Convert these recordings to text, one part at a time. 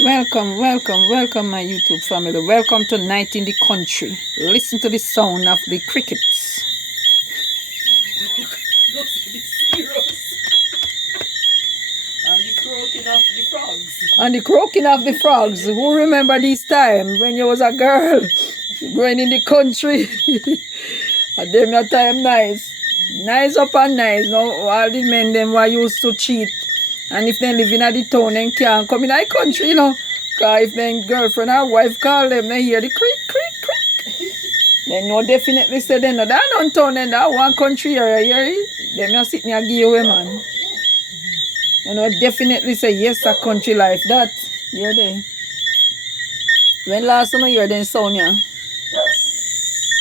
Welcome, my YouTube family. Welcome to Night in the Country. Listen to the sound of the crickets. And the croaking of the frogs. And the croaking of the frogs. Who remember this time when you was a girl growing in the country? And them your time nice. Nice up and nice. Now all the men them were used to cheat. And if they live in the town, then can't come in the country, you know. Because if their girlfriend or wife call them, they hear the creak, creak, creak. They know definitely say they know that don't town, then that one country area, them are sitting here give away, man. You know, definitely say yes, a country life, that. Hear they. When last time you hear them sound, yeah?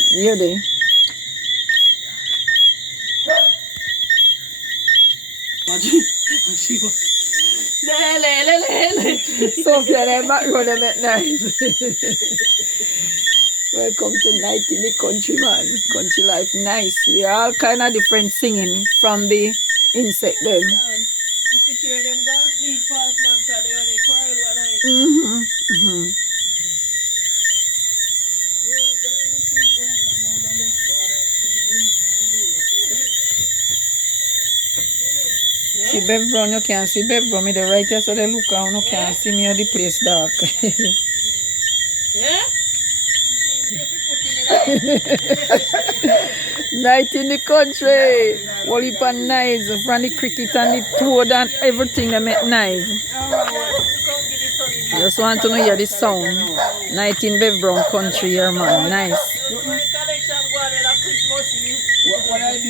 Hear they. Imagine, and she was le. Sophia, them back road, them make nice. Welcome to Night in the Country, man. Country life, nice. Yeah, all kind of different singing from the insect, them. the picture of them gone sleep fast now because they only quarrel one night. See Bev Brown, you can't see Bev Brown. Me the right here, so they look out, you can't see me or the place dark. Yeah? Night in the country. All heap of knives from the cricket and the toad and everything they make knife. Just want to know hear the sound. Night in Bev Brown country here, man. Nice. My collection go on in a Christmas Eve. What I do